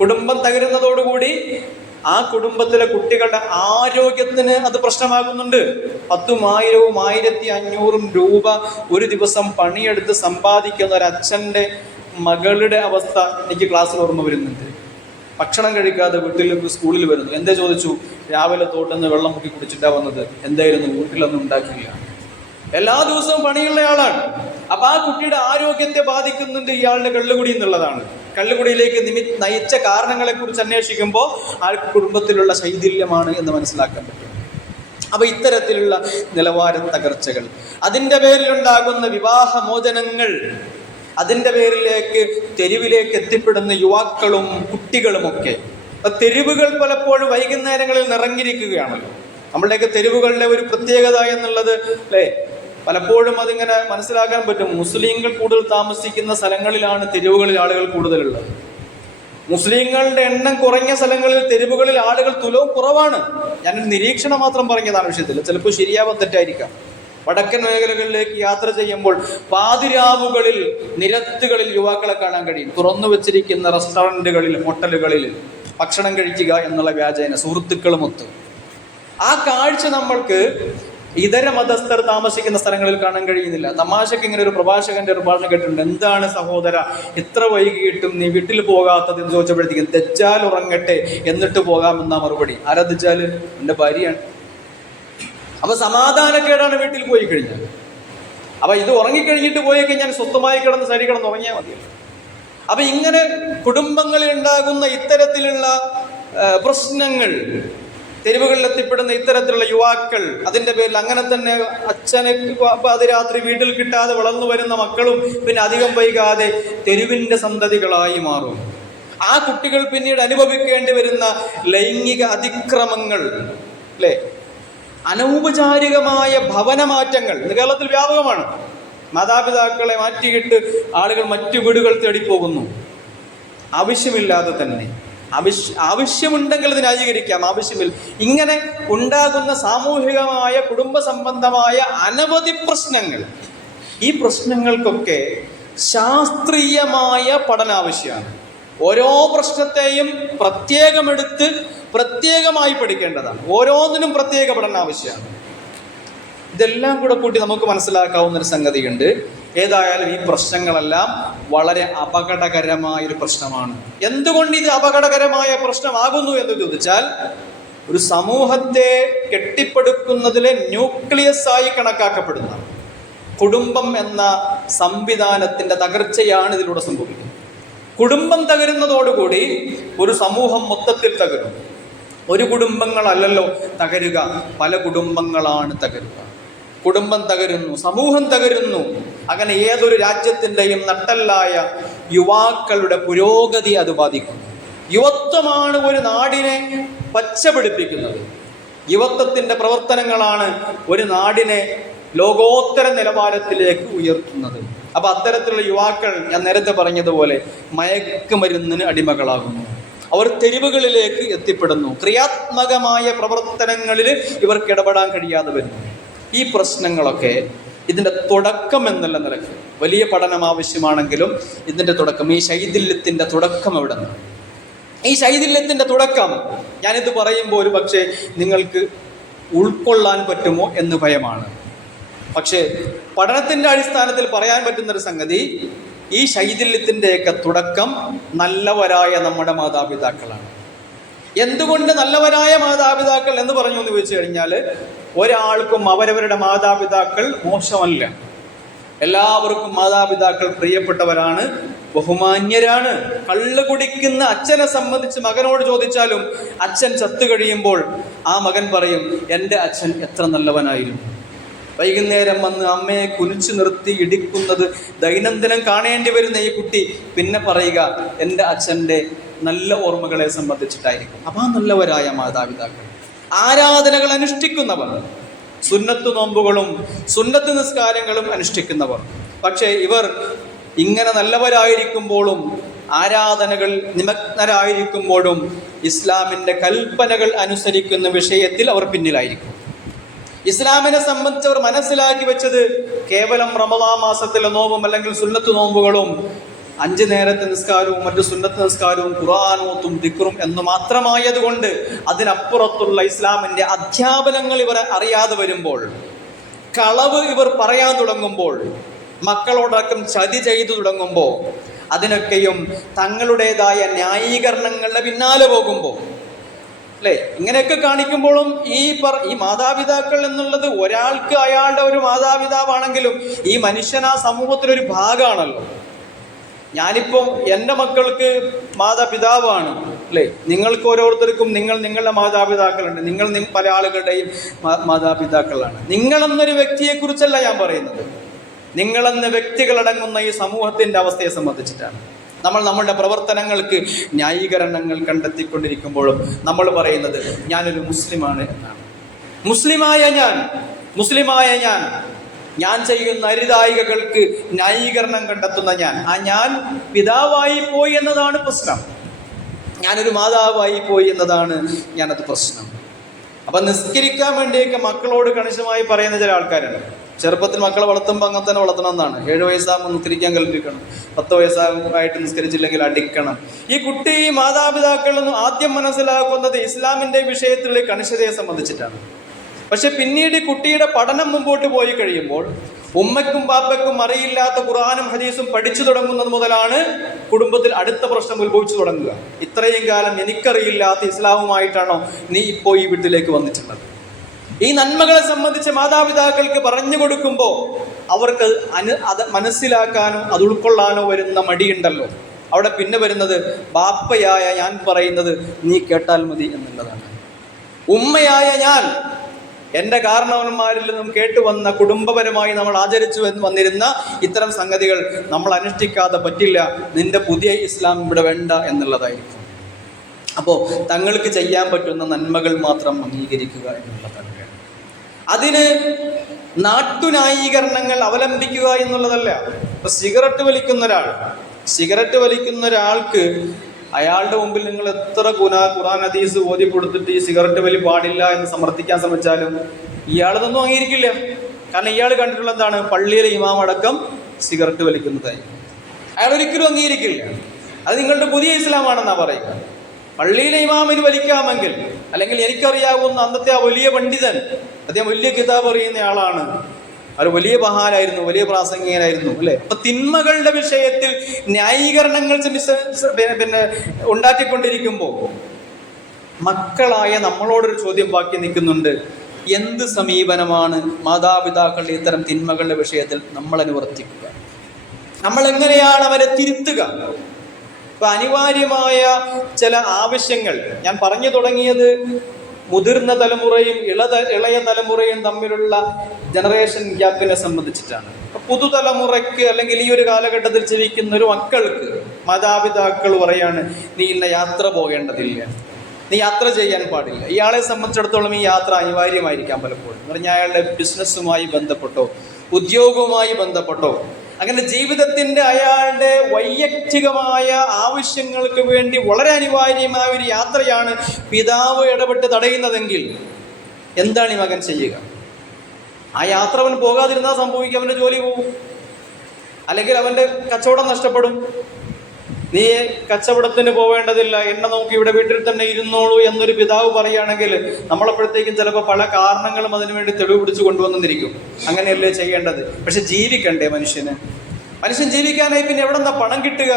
കുടുംബം തകരുന്നതോടുകൂടി ആ കുടുംബത്തിലെ കുട്ടികളുടെ ആരോഗ്യത്തിന് അത് പ്രശ്നമാകുന്നുണ്ട്. 10,000 1,500 രൂപ ഒരു ദിവസം പണിയെടുത്ത് സമ്പാദിക്കുന്ന ഒരു അച്ഛൻ്റെ മകളുടെ അവസ്ഥ എനിക്ക് ക്ലാസ്സിൽ ഓർമ്മ വരുന്നുണ്ട്. ഭക്ഷണം കഴിക്കാതെ വീട്ടിൽ സ്കൂളിൽ വരുന്നു. എന്തേ ചോദിച്ചു? രാവിലെ തോട്ടുന്ന വെള്ളം മുക്കി കുടിച്ചിട്ടാ വന്നത്. എന്തായിരുന്നു? വീട്ടിലൊന്നും ഉണ്ടാക്കില്ല. എല്ലാ ദിവസവും പണിയുള്ള ആളാണ്. അപ്പൊ ആ കുട്ടിയുടെ ആരോഗ്യത്തെ ബാധിക്കുന്നുണ്ട് ഇയാളുടെ കള്ളുകുടി എന്നുള്ളതാണ്. കള്ളുകുടിയിലേക്ക് നയിച്ച കാരണങ്ങളെ കുറിച്ച് അന്വേഷിക്കുമ്പോൾ ആ കുടുംബത്തിലുള്ള ശൈഥില്യമാണ് എന്ന് മനസ്സിലാക്കാൻ പറ്റും. അപ്പൊ ഇത്തരത്തിലുള്ള നിലവാര തകർച്ചകൾ, അതിൻ്റെ പേരിലുണ്ടാകുന്ന വിവാഹമോചനങ്ങൾ, അതിൻ്റെ പേരിലേക്ക് തെരുവിലേക്ക് എത്തിപ്പെടുന്ന യുവാക്കളും കുട്ടികളുമൊക്കെ. തെരുവുകൾ പലപ്പോഴും വൈകുന്നേരങ്ങളിൽ നിറഞ്ഞിരിക്കുകയാണല്ലോ. നമ്മളുടെയൊക്കെ തെരുവുകളുടെ ഒരു പ്രത്യേകത എന്നുള്ളത് അല്ലേ, പലപ്പോഴും അതിങ്ങനെ മനസ്സിലാക്കാൻ പറ്റും. മുസ്ലിങ്ങൾ കൂടുതൽ താമസിക്കുന്ന സ്ഥലങ്ങളിലാണ് തെരുവുകളിൽ ആളുകൾ കൂടുതലുള്ളത്. മുസ്ലിങ്ങളുടെ എണ്ണം കുറഞ്ഞ സ്ഥലങ്ങളിൽ തെരുവുകളിൽ ആളുകൾ തുലവും കുറവാണ്. ഞാനൊരു നിരീക്ഷണം മാത്രം പറഞ്ഞതാണ് വിഷയത്തിൽ, ചിലപ്പോൾ ശരിയാവാൻ തെറ്റായിരിക്കാം. വടക്കൻ മേഖലകളിലേക്ക് യാത്ര ചെയ്യുമ്പോൾ പാതിരാവുകളിൽ നിരത്തുകളിൽ യുവാക്കളെ കാണാൻ കഴിയും. തുറന്നു വെച്ചിരിക്കുന്ന റെസ്റ്റോറൻറ്റുകളിൽ, ഹോട്ടലുകളിൽ ഭക്ഷണം കഴിക്കുക എന്നുള്ള വ്യാജേന സുഹൃത്തുക്കളുമൊത്ത്. ആ കാഴ്ച നമ്മൾക്ക് ഇതര മതസ്ഥർ താമസിക്കുന്ന സ്ഥലങ്ങളിൽ കാണാൻ കഴിയുന്നില്ല. തമാശക്ക് ഇങ്ങനെ ഒരു പ്രഭാഷകന്റെ ഒരു ഭാഷ കേട്ടിട്ടുണ്ട്. എന്താണ് സഹോദര ഇത്ര വൈകിട്ടും നീ വീട്ടിൽ പോകാത്തത് എന്ന് ചോദിച്ചപ്പോഴത്തേക്കും, ദജ്ജാൽ ഉറങ്ങട്ടെ എന്നിട്ട് പോകാമെന്ന മറുപടി. ആരാ ദജ്ജാൽ? എൻ്റെ ഭാര്യയാണ്. അപ്പൊ സമാധാനക്കേടാണ് വീട്ടിൽ പോയി കഴിഞ്ഞാൽ. അപ്പൊ ഇത് ഉറങ്ങിക്കഴിഞ്ഞിട്ട് പോയി കഴിഞ്ഞാൽ സ്വസ്ഥമായി കിടന്ന് സരി കിടന്ന് ഉറങ്ങിയാൽ മതിയല്ലോ. അപ്പൊ ഇങ്ങനെ കുടുംബങ്ങളിൽ ഉണ്ടാകുന്ന ഇത്തരത്തിലുള്ള പ്രശ്നങ്ങൾ, തെരുവുകളിൽ എത്തിപ്പെടുന്ന ഇത്തരത്തിലുള്ള യുവാക്കൾ, അതിൻ്റെ പേരിൽ അങ്ങനെ തന്നെ അച്ഛനെ പാതിരാത്രി വീട്ടിൽ കിട്ടാതെ വളർന്നു വരുന്ന മക്കളും പിന്നെ അധികം വൈകാതെ തെരുവിൻ്റെ സന്തതികളായി മാറും. ആ കുട്ടികൾ പിന്നീട് അനുഭവിക്കേണ്ടി വരുന്ന ലൈംഗിക അതിക്രമങ്ങൾ, അല്ലേ, അനൗപചാരികമായ ഭവനമാറ്റങ്ങൾ ഇന്ന് കേരളത്തിൽ വ്യാപകമാണ്. മാതാപിതാക്കളെ മാറ്റിയിട്ട് ആളുകൾ മറ്റു വീടുകൾ തേടിപ്പോകുന്നു. ആവശ്യമില്ലാതെ തന്നെ. ആവശ്യമുണ്ടെങ്കിൽ ഇത് ന്യായീകരിക്കാം, ആവശ്യമില്ല. ഇങ്ങനെ ഉണ്ടാകുന്ന സാമൂഹികമായ കുടുംബ സംബന്ധമായ അനവധി പ്രശ്നങ്ങൾ, ഈ പ്രശ്നങ്ങൾക്കൊക്കെ ശാസ്ത്രീയമായ പഠനം ആവശ്യമാണ്. ഓരോ പ്രശ്നത്തെയും പ്രത്യേകമെടുത്ത് പ്രത്യേകമായി പഠിക്കേണ്ടതാണ്. ഓരോന്നിനും പ്രത്യേക പഠനം ആവശ്യമാണ്. ഇതെല്ലാം കൂടെ കൂട്ടി നമുക്ക് മനസ്സിലാക്കാവുന്ന ഒരു സംഗതിയുണ്ട്. ഏതായാലും ഈ പ്രശ്നങ്ങളെല്ലാം വളരെ അപകടകരമായൊരു പ്രശ്നമാണ്. എന്തുകൊണ്ട് ഇത് അപകടകരമായ പ്രശ്നമാകുന്നു എന്ന് ചോദിച്ചാൽ, ഒരു സമൂഹത്തെ കെട്ടിപ്പടുക്കുന്നതിലെ ന്യൂക്ലിയസ് ആയി കണക്കാക്കപ്പെടുന്ന കുടുംബം എന്ന സംവിധാനത്തിൻ്റെ തകർച്ചയാണ് ഇതിലൂടെ സംഭവിക്കുന്നത്. കുടുംബം തകരുന്നതോടുകൂടി ഒരു സമൂഹം മൊത്തത്തിൽ തകരും. ഒരു കുടുംബങ്ങളല്ലല്ലോ തകരുക, പല കുടുംബങ്ങളാണ് തകരുക. കുടുംബം തകരുന്നു, സമൂഹം തകരുന്നു. അങ്ങനെ ഏതൊരു രാജ്യത്തിൻ്റെയും നട്ടെല്ലായ യുവാക്കളുടെ പുരോഗതി അത് ബാധിക്കുന്നു. യുവത്വമാണ് ഒരു നാടിനെ പച്ചപിടിപ്പിക്കുന്നത്. യുവത്വത്തിൻ്റെ പ്രവർത്തനങ്ങളാണ് ഒരു നാടിനെ ലോകോത്തര നിലവാരത്തിലേക്ക് ഉയർത്തുന്നത്. അപ്പൊ അത്തരത്തിലുള്ള യുവാക്കൾ, ഞാൻ നേരത്തെ പറഞ്ഞതുപോലെ, മയക്കുമരുന്നിന് അടിമകളാകുന്നു. അവർ തെരുവുകളിലേക്ക് എത്തിപ്പെടുന്നു. ക്രിയാത്മകമായ പ്രവർത്തനങ്ങളിൽ ഇവർക്ക് ഇടപെടാൻ കഴിയാതെ വരുന്നു. ഈ പ്രശ്നങ്ങളൊക്കെ ഇതിൻ്റെ തുടക്കം എന്നുള്ള നിലയ്ക്ക് വലിയ പഠനം ആവശ്യമാണെങ്കിലും ഇതിൻ്റെ തുടക്കം, ഈ ശൈഥില്യത്തിൻ്റെ തുടക്കം എവിടെ നിന്നാണ്? ഈ ശൈഥില്യത്തിൻ്റെ തുടക്കം ഞാനിത് പറയുമ്പോൾ ഒരു പക്ഷേ നിങ്ങൾക്ക് ഉൾക്കൊള്ളാൻ പറ്റുമോ എന്ന് ഭയമാണ്. പക്ഷേ പഠനത്തിൻ്റെ അടിസ്ഥാനത്തിൽ പറയാൻ പറ്റുന്നൊരു സംഗതി, ഈ ശൈഥില്യത്തിൻ്റെയൊക്കെ തുടക്കം നല്ലവരായ നമ്മുടെ മാതാപിതാക്കളാണ്. എന്തുകൊണ്ട് നല്ലവരായ മാതാപിതാക്കൾ എന്ന് പറഞ്ഞു എന്ന് ചോദിച്ചു കഴിഞ്ഞാൽ, ഒരാൾക്കും അവരവരുടെ മാതാപിതാക്കൾ മോശമല്ല. എല്ലാവർക്കും മാതാപിതാക്കൾ പ്രിയപ്പെട്ടവരാണ്, ബഹുമാന്യരാണ്. കള്ള് കുടിക്കുന്ന അച്ഛനെ സംബന്ധിച്ച് മകനോട് ചോദിച്ചാലും അച്ഛൻ ചത്തു കഴിയുമ്പോൾ ആ മകൻ പറയും, എൻ്റെ അച്ഛൻ എത്ര നല്ലവനായിരുന്നു. വൈകുന്നേരം വന്ന് അമ്മയെ കുനിച്ചു നിർത്തി ഇടിക്കുന്നത് ദൈനംദിനം കാണേണ്ടി വരുന്ന ഈ കുട്ടി പിന്നെ പറയുക എൻ്റെ അച്ഛൻ്റെ നല്ല ഓർമ്മകളെ സംബന്ധിച്ചിട്ടായിരിക്കും. അപ്പം ആ നല്ലവരായ മാതാപിതാക്കൾ, ആരാധനകൾ അനുഷ്ഠിക്കുന്നവർ, സുന്നത്ത് നോമ്പുകളും സുന്നത്ത് നിസ്കാരങ്ങളും അനുഷ്ഠിക്കുന്നവർ. പക്ഷേ ഇവർ ഇങ്ങനെ നല്ലവരായിരിക്കുമ്പോഴും ആരാധനകൾ നിമഗ്നരായിരിക്കുമ്പോഴും ഇസ്ലാമിൻ്റെ കൽപ്പനകൾ അനുസരിക്കുന്ന വിഷയത്തിൽ അവർ പിന്നിലായിരിക്കും. ഇസ്ലാമിനെ സംബന്ധിച്ചവർ മനസ്സിലാക്കി വെച്ചത് കേവലം റമദാൻ മാസത്തിലെ നോമ്പും അല്ലെങ്കിൽ സുന്നത്ത് നോമ്പുകളും 5 നേരത്തെ നിസ്കാരവും മറ്റു സുന്നത്ത് നിസ്കാരവും ഖുർആനോത്തും ദിക്റും എന്ന് മാത്രമായതുകൊണ്ട് അതിനപ്പുറത്തുള്ള ഇസ്ലാമിൻ്റെ അധ്യാപനങ്ങൾ ഇവർ അറിയാതെ വരുമ്പോൾ, കളവ് ഇവർ പറയാൻ തുടങ്ങുമ്പോൾ, മക്കളോടക്കം ചതി ചെയ്തു തുടങ്ങുമ്പോൾ, അതിനൊക്കെയും തങ്ങളുടേതായ ന്യായീകരണങ്ങളുടെ പിന്നാലെ പോകുമ്പോൾ, അല്ലേ, ഇങ്ങനെയൊക്കെ കാണിക്കുമ്പോഴും ഈ മാതാപിതാക്കൾ എന്നുള്ളത് ഒരാൾക്ക് അയാളുടെ ഒരു മാതാപിതാവാണെങ്കിലും ഈ മനുഷ്യൻ ആ സമൂഹത്തിലൊരു ഭാഗമാണല്ലോ. ഞാനിപ്പോൾ എൻ്റെ മക്കൾക്ക് മാതാപിതാവാണ്, അല്ലേ, നിങ്ങൾക്ക് ഓരോരുത്തർക്കും നിങ്ങളുടെ മാതാപിതാക്കളുണ്ട്, നിങ്ങൾ പല ആളുകളുടെയും മാതാപിതാക്കളാണ്. നിങ്ങളെന്നൊരു വ്യക്തിയെക്കുറിച്ചല്ല ഞാൻ പറയുന്നത്, നിങ്ങളെന്ന വ്യക്തികളടങ്ങുന്ന ഈ സമൂഹത്തിൻ്റെ അവസ്ഥയെ സംബന്ധിച്ചിട്ടാണ്. നമ്മൾ നമ്മളുടെ പ്രവർത്തനങ്ങൾക്ക് ന്യായീകരണങ്ങൾ കണ്ടെത്തിക്കൊണ്ടിരിക്കുമ്പോഴും നമ്മൾ പറയുന്നത് ഞാനൊരു മുസ്ലിമാണ് എന്നാണ്. മുസ്ലിമായ ഞാൻ ചെയ്യുന്ന അരുതായികൾക്ക് ന്യായീകരണം കണ്ടെത്തുന്ന ഞാൻ പിതാവായി പോയി എന്നതാണ് പ്രശ്നം. ഞാനൊരു മാതാവായി പോയി എന്നതാണ് ഞാനത് പ്രശ്നം. അപ്പം നിസ്കരിക്കാൻ വേണ്ടിയൊക്കെ മക്കളോട് കണിശമായി പറയുന്ന ചില ആൾക്കാരുണ്ട്. ചെറുപ്പത്തിൽ മക്കളെ വളർത്തുമ്പോൾ അങ്ങനെ തന്നെ വളർത്തണം എന്നാണ്. 7 വയസ്സാകുമ്പോൾ നിസ്കരിക്കാൻ കൽപ്പിക്കണം, 10 വയസ്സായിട്ട് നിസ്കരിച്ചില്ലെങ്കിൽ അടിക്കണം. ഈ കുട്ടി മാതാപിതാക്കളൊന്നും ആദ്യം മനസ്സിലാക്കുന്നത് ഇസ്ലാമിൻ്റെ വിഷയത്തിലുള്ള കണിശതയെ സംബന്ധിച്ചിട്ടാണ്. പക്ഷെ പിന്നീട് കുട്ടിയുടെ പഠനം മുമ്പോട്ട് പോയി കഴിയുമ്പോൾ ഉമ്മയ്ക്കും ബാപ്പയ്ക്കും അറിയില്ലാത്ത ഖുർആനും ഹദീസും പഠിച്ചു തുടങ്ങുന്നത് മുതലാണ് കുടുംബത്തിൽ അടുത്ത പ്രശ്നം ഉത്ഭവിച്ചു തുടങ്ങുക. ഇത്രയും കാലം എനിക്കറിയില്ലാത്ത ഇസ്ലാമുമായിട്ടാണോ നീ ഇപ്പോൾ ഈ വീട്ടിലേക്ക് വന്നിട്ടുള്ളത്? ഈ നന്മകളെ സംബന്ധിച്ച് മാതാപിതാക്കൾക്ക് പറഞ്ഞു കൊടുക്കുമ്പോൾ അവർക്ക് അത് മനസ്സിലാക്കാനോ അത് ഉൾക്കൊള്ളാനോ വരുന്ന മടിയുണ്ടല്ലോ. അവിടെ പിന്നെ വരുന്നത് ബാപ്പയായ ഞാൻ പറയുന്നത് നീ കേട്ടാൽ മതി എന്നുള്ളതാണ്. ഉമ്മയായ ഞാൻ എൻ്റെ കാരണവന്മാരിൽ നിന്നും കേട്ടുവന്ന കുടുംബപരമായി നമ്മൾ ആചരിച്ചു എന്ന് വന്നിരുന്ന ഇത്തരം സംഗതികൾ നമ്മൾ അനുഷ്ഠിക്കാതെ പറ്റില്ല, നിന്റെ പുതിയ ഇസ്ലാം ഇവിടെ വേണ്ട എന്നുള്ളതായിരിക്കും. അപ്പോൾ തങ്ങൾക്ക് ചെയ്യാൻ പറ്റുന്ന നന്മകൾ മാത്രം അംഗീകരിക്കുക എന്നുള്ളതാണ്. അതിന് നാട്ടുന്യായീകരണങ്ങൾ അവലംബിക്കുക എന്നുള്ളതല്ല. ഇപ്പൊ സിഗരറ്റ് വലിക്കുന്ന ഒരാൾക്ക് അയാളുടെ മുമ്പിൽ നിങ്ങൾ എത്ര ഖുർആൻ ഹദീസ് ഓതി കൊടുത്തിട്ട് ഈ സിഗരറ്റ് വലി പാടില്ല എന്ന് സമർത്ഥിക്കാൻ ശ്രമിച്ചാലും ഇയാളതൊന്നും അംഗീകരിക്കില്ല. കാരണം ഇയാൾ കണ്ടിട്ടുള്ള എന്താണ്? പള്ളിയിലെ ഇമാം അടക്കം സിഗരറ്റ് വലിക്കുന്നതായി അയാൾ ഒരിക്കലും അംഗീകരിക്കില്ല. അത് നിങ്ങളുടെ പുതിയ ഇസ്ലാമാണെന്നാണ് പറയുക. പള്ളിയിലെ ഇമാമിന് വലിക്കാമെങ്കിൽ, അല്ലെങ്കിൽ എനിക്കറിയാവുന്ന അന്നത്തെ ആ വലിയ പണ്ഡിതൻ, അദ്ദേഹം വലിയ കിതാബ് അറിയുന്ന ആളാണ്, അവർ വലിയ മഹാനായിരുന്നു, വലിയ പ്രാസംഗികനായിരുന്നു, അല്ലെ. അപ്പൊ തിന്മകളുടെ വിഷയത്തിൽ ന്യായീകരണങ്ങൾ പിന്നെ ഉണ്ടാക്കിക്കൊണ്ടിരിക്കുമ്പോൾ മക്കളായ നമ്മളോടൊരു ചോദ്യം ബാക്കി നിൽക്കുന്നുണ്ട്. എന്ത് സമീപനമാണ് മാതാപിതാക്കളുടെ ഇത്തരം തിന്മകളുടെ വിഷയത്തിൽ നമ്മൾ അനുവർത്തിക്കുക? നമ്മൾ എങ്ങനെയാണ് അവരെ തിരുത്തുക? ഇപ്പൊ അനിവാര്യമായ ചില ആവശ്യങ്ങൾ ഞാൻ പറഞ്ഞു തുടങ്ങിയത് മുതിർന്ന തലമുറയും ഇളയ തലമുറയും തമ്മിലുള്ള ജനറേഷൻ ഗ്യാപ്പിനെ സംബന്ധിച്ചിട്ടാണ്. പുതുതലമുറയ്ക്ക് അല്ലെങ്കിൽ ഈ ഒരു കാലഘട്ടത്തിൽ ജീവിക്കുന്ന ഒരു മക്കൾക്ക് മാതാപിതാക്കൾ പറയാണ്, നീ ഇന്ന യാത്ര പോകേണ്ടതില്ല, നീ യാത്ര ചെയ്യാൻ പാടില്ല. ഇയാളെ സംബന്ധിച്ചിടത്തോളം ഈ യാത്ര അനിവാര്യമായിരിക്കാം പലപ്പോഴും. എന്ന് പറഞ്ഞാൽ അയാളുടെ ബിസിനസ്സുമായി ബന്ധപ്പെട്ടോ ഉദ്യോഗവുമായി ബന്ധപ്പെട്ടോ അങ്ങനെ ജീവിതത്തിൻ്റെ അയാളുടെ വൈയക്തികമായ ആവശ്യങ്ങൾക്ക് വേണ്ടി വളരെ അനിവാര്യമായ ഒരു യാത്രയാണ് പിതാവ് ഇടപെട്ട് തടയുന്നതെങ്കിൽ എന്താണ് ഈ മകൻ ചെയ്യുക? ആ യാത്ര അവൻ പോകാതിരുന്നാൽ സംഭവിക്കും, അവൻ്റെ ജോലി പോകും, അല്ലെങ്കിൽ അവൻ്റെ കച്ചവടം നഷ്ടപ്പെടും. നീ കച്ചവടത്തിന് പോവേണ്ടതില്ല, എന്നെ നോക്കി ഇവിടെ വീട്ടിൽ തന്നെ ഇരുന്നോളൂ എന്നൊരു പിതാവ് പറയുകയാണെങ്കിൽ നമ്മളപ്പോഴത്തേക്കും ചിലപ്പോൾ പല കാരണങ്ങളും അതിനുവേണ്ടി തെളിവ് പിടിച്ചു കൊണ്ടുവന്നിരിക്കും. അങ്ങനെയല്ലേ ചെയ്യേണ്ടത്? പക്ഷെ ജീവിക്കണ്ടേ മനുഷ്യൻ ജീവിക്കാനായി പിന്നെ എവിടെ നിന്നാ പണം കിട്ടുക?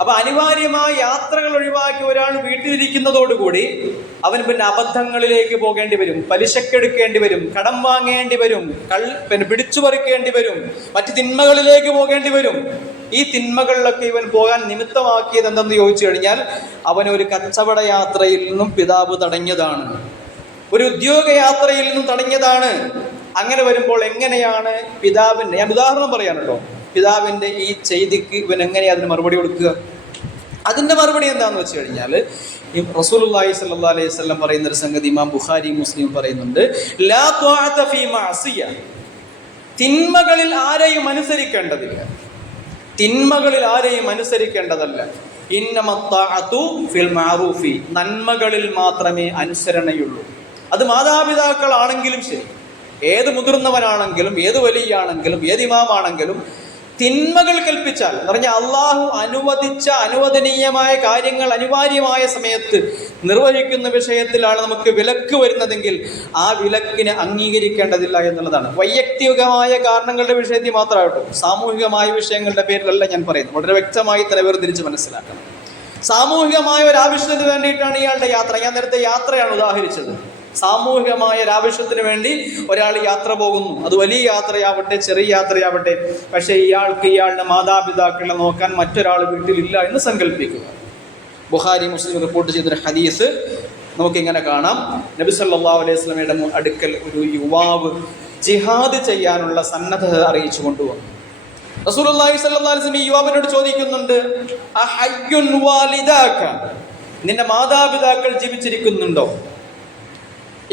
അപ്പൊ അനിവാര്യമായ യാത്രകൾ ഒഴിവാക്കി ഒരാൾ വീട്ടിലിരിക്കുന്നതോടുകൂടി അവൻ പിന്നെ അബദ്ധങ്ങളിലേക്ക് പോകേണ്ടി വരും, പലിശക്കെടുക്കേണ്ടി വരും, കടം വാങ്ങേണ്ടി വരും, പിന്നെ പിടിച്ചു പറിക്കേണ്ടി വരും, മറ്റു തിന്മകളിലേക്ക് പോകേണ്ടി വരും. ഈ തിന്മകളിലൊക്കെ ഇവൻ പോകാൻ നിമിത്തമാക്കിയത് എന്തെന്ന് ചോദിച്ചു കഴിഞ്ഞാൽ അവനൊരു കച്ചവട യാത്രയിൽ നിന്നും പിതാവ് തടഞ്ഞതാണ്, ഒരു ഉദ്യോഗയാത്രയിൽ നിന്നും തടഞ്ഞതാണ്. അങ്ങനെ വരുമ്പോൾ എങ്ങനെയാണ് പിതാവിൻ്റെ, ഞാൻ ഉദാഹരണം പറയാനല്ലോ, പിതാവിൻ്റെ ഈ ചെയ്തിക്ക് ഇവൻ എങ്ങനെയാണ് അതിന് മറുപടി കൊടുക്കുക? അതിൻ്റെ മറുപടി എന്താണെന്ന് വെച്ച് കഴിഞ്ഞാൽ റസൂലുള്ളാഹി സ്വല്ലല്ലാഹു അലൈഹി വസല്ലം പറയുന്ന ഒരു സംഗതി ഇമാം ബുഖാരി മുസ്ലിം പറയുന്നുണ്ട്, ലാ ത്വഅത ഫീ മഅസിയ, തിന്മകളിൽ ആരെയും അനുസരിക്കേണ്ടതില്ല, തിന്മകളിൽ ആരെയും അനുസരിക്കേണ്ടതല്ല. ഇന്നമത്വഅതു ഫിൽ മഅറൂഫി, നന്മകളിൽ മാത്രമേ അനുസരണയുള്ളൂ. അത് മാതാപിതാക്കളാണെങ്കിലും ശരി, ഏത് മുതിർന്നവനാണെങ്കിലും, ഏത് വലിയാണെങ്കിലും, ഏത് ഇമാമാണെങ്കിലും തിന്മകൾ കൽപ്പിച്ചാൽ എന്ന് പറഞ്ഞാൽ അള്ളാഹു അനുവദിച്ച അനുവദനീയമായ കാര്യങ്ങൾ അനിവാര്യമായ സമയത്ത് നിർവഹിക്കുന്ന വിഷയത്തിലാണ് നമുക്ക് വിലക്ക് വരുന്നതെങ്കിൽ ആ വിലക്കിനെ അംഗീകരിക്കേണ്ടതില്ല എന്നുള്ളതാണ്. വൈയക്തികമായ കാരണങ്ങളുടെ വിഷയത്തിൽ മാത്രമാകട്ടെ, സാമൂഹികമായ വിഷയങ്ങളുടെ പേരിലല്ല ഞാൻ പറയുന്നത്. വളരെ വ്യക്തമായി തന്നെ വേർതിരിച്ച് മനസ്സിലാക്കണം. സാമൂഹികമായ ഒരു ആവശ്യത്തിന് വേണ്ടിയിട്ടാണ് ഇയാളുടെ യാത്ര. ഞാൻ നേരത്തെ യാത്രയാണ് ഉദാഹരിച്ചത്. സാമൂഹികമായ ഒരാവശ്യത്തിന് വേണ്ടി ഒരാൾ യാത്ര പോകുന്നു. അത് വലിയ യാത്രയാവട്ടെ ചെറിയ യാത്രയാവട്ടെ. പക്ഷേ ഇയാൾക്ക് ഇയാളുടെ മാതാപിതാക്കളെ നോക്കാൻ മറ്റൊരാൾ വീട്ടിലില്ല എന്ന് സങ്കല്പിക്കുക. ബുഖാരി മുസ്ലിം റിപ്പോർട്ട് ചെയ്തൊരു ഹദീസ് നമുക്കിങ്ങനെ കാണാം. നബി സല്ലല്ലാഹു അലൈഹി വസല്ലമയുടെ അടുക്കൽ ഒരു യുവാവ് ജിഹാദ് ചെയ്യാനുള്ള സന്നദ്ധത അറിയിച്ചു കൊണ്ടുവന്നു. റസൂലുള്ളാഹി സ്വല്ലല്ലാഹു അലൈഹി വസല്ലം ഈ യുവാവിനോട് ചോദിക്കുന്നുണ്ട്, അഹയ്യുൻ വാലിദാക, നിന്റെ മാതാപിതാക്കൾ ജീവിച്ചിരിക്കുന്നുണ്ടോ?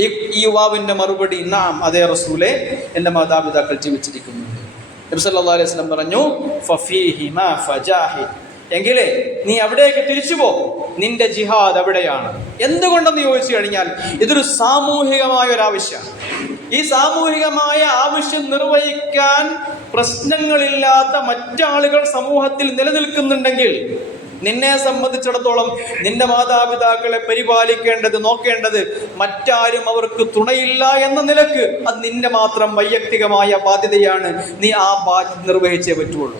ഈ യുവാവിന്റെ മറുപടി, നാം, അതേ റസൂലേ, എൻ്റെ മാതാപിതാക്കൾ ജീവിച്ചിരിക്കുന്നുണ്ട്. നബി സല്ലല്ലാഹു അലൈഹി വസല്ലം പറഞ്ഞു, ഫഫീഹിമാ ഫജാഹിദ്, എങ്കിലേ നീ അവിടേക്ക് തിരിച്ചു പോ, നിന്റെ ജിഹാദ് അവിടെയാണ്. എന്തുകൊണ്ടെന്ന് ചോദിച്ചു കഴിഞ്ഞാൽ ഇതൊരു സാമൂഹികമായ ഒരാവശ്യമാണ്. ഈ സാമൂഹികമായ ആവശ്യം നിർവഹിക്കാൻ പ്രശ്നങ്ങളില്ലാത്ത മറ്റാളുകൾ സമൂഹത്തിൽ നിലനിൽക്കുന്നുണ്ടെങ്കിൽ നിന്നെ സംബന്ധിച്ചിടത്തോളം നിന്റെ മാതാപിതാക്കളെ പരിപാലിക്കേണ്ടത്, നോക്കേണ്ടത് മറ്റാരും അവർക്ക് തുണയില്ല എന്ന നിലക്ക് അത് നിന്റെ മാത്രം വൈയക്തികമായ ബാധ്യതയാണ്. നീ ആ ബാധ്യത നിർവഹിച്ചേ പറ്റുള്ളൂ.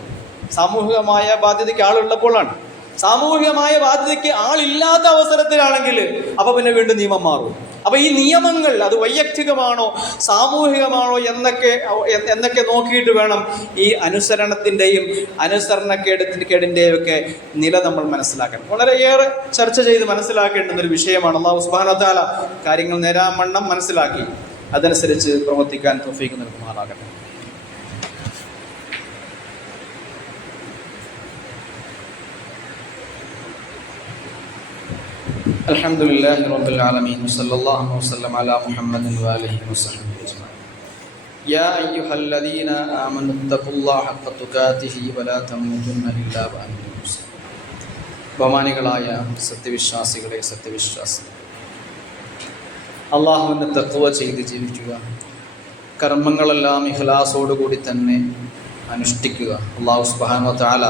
സാമൂഹികമായ ബാധ്യതയ്ക്ക് ആളുള്ളപ്പോഴാണ്. സാമൂഹികമായ ബാധ്യതയ്ക്ക് ആളില്ലാത്ത അവസരത്തിലാണെങ്കിൽ അപ്പൊ പിന്നെ വീണ്ടും നിയമം മാറും. അപ്പൊ ഈ നിയമങ്ങൾ അത് വൈയക്തികമാണോ സാമൂഹികമാണോ എന്നൊക്കെ നോക്കിയിട്ട് വേണം ഈ അനുസരണത്തിൻ്റെയും അനുസരണക്കേടിൻ്റെയും ഒക്കെ നില നമ്മൾ മനസ്സിലാക്കണം. വളരെയേറെ ചർച്ച ചെയ്ത് മനസ്സിലാക്കേണ്ടുന്ന ഒരു വിഷയമാണ്. അല്ലാഹു സുബ്ഹാനഹു വ തആല കാര്യങ്ങൾ നേരാവണ്ണം മനസ്സിലാക്കി അതനുസരിച്ച് പ്രവർത്തിക്കാൻ തൗഫീഖ് നൽകുമാറാകട്ടെ. അൽഹംദുലില്ലാഹി റബ്ബിൽ ആലമീൻ വസല്ലല്ലാഹു വസല്ലം അലാ മുഹമ്മദിൻ വആലിഹി വസഹ്ബിഹി അജ്മഈൻ. യാ അയ്യുഹല്ലദീന ആമനു തഖുല്ലാഹ ഹഖ്ക തുഖാതിഹി വലാ തമൂതുന്ന ഇല്ലാ വഅൻതും മുസ്ലിമൂൻ. ബഹുമാനികളായ സത്യവിശ്വാസികളെ, സത്യവിശ്വാസികളെ, അള്ളാഹുവിൻ്റെ തഖ്വ ചെയ്ത് ജീവിക്കുക, കർമ്മങ്ങളെല്ലാം ഇഖ്ലാസോടുകൂടി തന്നെ അനുഷ്ഠിക്കുക. അല്ലാഹു സുബ്ഹാനഹു വ തആല